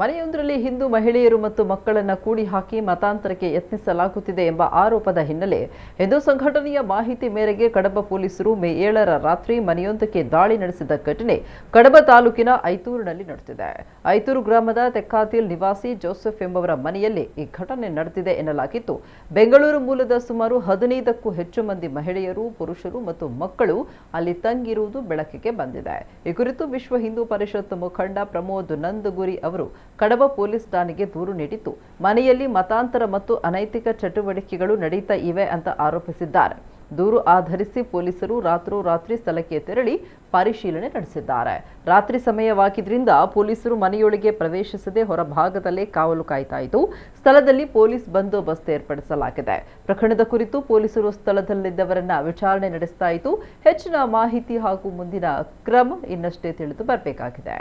ಮನೆಯೊಂದರಲ್ಲಿ ಹಿಂದೂ ಮಹಿಳೆಯರು ಮತ್ತು ಮಕ್ಕಳನ್ನು ಕೂಡಿ ಹಾಕಿ ಮತಾಂತರಕ್ಕೆ ಯತ್ನಿಸಲಾಗುತ್ತಿದೆ ಎಂಬ ಆರೋಪದ ಹಿನ್ನೆಲೆ ಹಿಂದೂ ಸಂಘಟನೆಯ ಮಾಹಿತಿ ಮೇರೆಗೆ ಕಡಬ ಪೊಲೀಸರು ಮೇ 7ರ ರಾತ್ರಿ ಮನೆಯೊಂದಕ್ಕೆ ದಾಳಿ ನಡೆಸಿದ ಘಟನೆ ಕಡಬ ತಾಲೂಕಿನ ಐತೂರಿನಲ್ಲಿ ನಡೆದಿದೆ. ಐತೂರು ಗ್ರಾಮದ ತೆಕ್ಕಾತಿಲ್ ನಿವಾಸಿ ಜೋಸೆಫ್ ಎಂಬವರ ಮನೆಯಲ್ಲಿ ಈ ಘಟನೆ ನಡೆದಿದೆ ಎನ್ನಲಾಗಿತ್ತು. ಬೆಂಗಳೂರು ಮೂಲದ ಸುಮಾರು 15ಕ್ಕೂ ಹೆಚ್ಚು ಮಂದಿ ಮಹಿಳೆಯರು, ಪುರುಷರು ಮತ್ತು ಮಕ್ಕಳು ಅಲ್ಲಿ ತಂಗಿರುವುದು ಬೆಳಕಿಗೆ ಬಂದಿದೆ. ಈ ಕುರಿತು ವಿಶ್ವ ಹಿಂದೂ ಪರಿಷತ್ ಮುಖಂಡ ಪ್ರಮೋದ್ ನಂದಗುರಿ ಅವರು ಕಡಬ ಪೊಲೀಸ್ ಠಾಣೆಗೆ ದೂರು ನೀಡಿದ್ದು, ಮನೆಯಲ್ಲಿ ಮತಾಂತರ ಮತ್ತು ಅನೈತಿಕ ಚಟುವಟಿಕೆಗಳು ನಡೀತಾ ಇವೆ ಅಂತ ಆರೋಪಿಸಿದ್ದಾರೆ. ದೂರು ಆಧರಿಸಿ ಪೊಲೀಸರು ರಾತ್ರೋರಾತ್ರಿ ಸ್ಥಳಕ್ಕೆ ತೆರಳಿ ಪರಿಶೀಲನೆ ನಡೆಸಿದ್ದಾರೆ. ರಾತ್ರಿ ಸಮಯವಾಗಿದ್ದರಿಂದ ಪೊಲೀಸರು ಮನೆಯೊಳಗೆ ಪ್ರವೇಶಿಸದೆ ಹೊರಭಾಗದಲ್ಲೇ ಕಾವಲು ಕಾಯ್ತಾ ಇದ್ದು, ಸ್ಥಳದಲ್ಲಿ ಪೊಲೀಸ್ ಬಂದೋಬಸ್ತ್ ಏರ್ಪಡಿಸಲಾಗಿದೆ. ಪ್ರಕರಣದ ಕುರಿತು ಪೊಲೀಸರು ಸ್ಥಳದಲ್ಲಿದ್ದವರನ್ನ ವಿಚಾರಣೆ ನಡೆಸ್ತಾ ಇದ್ದು, ಹೆಚ್ಚಿನ ಮಾಹಿತಿ ಹಾಗೂ ಮುಂದಿನ ಕ್ರಮ ಇನ್ನಷ್ಟೇ ತಿಳಿದು ಬರಬೇಕಾಗಿದೆ.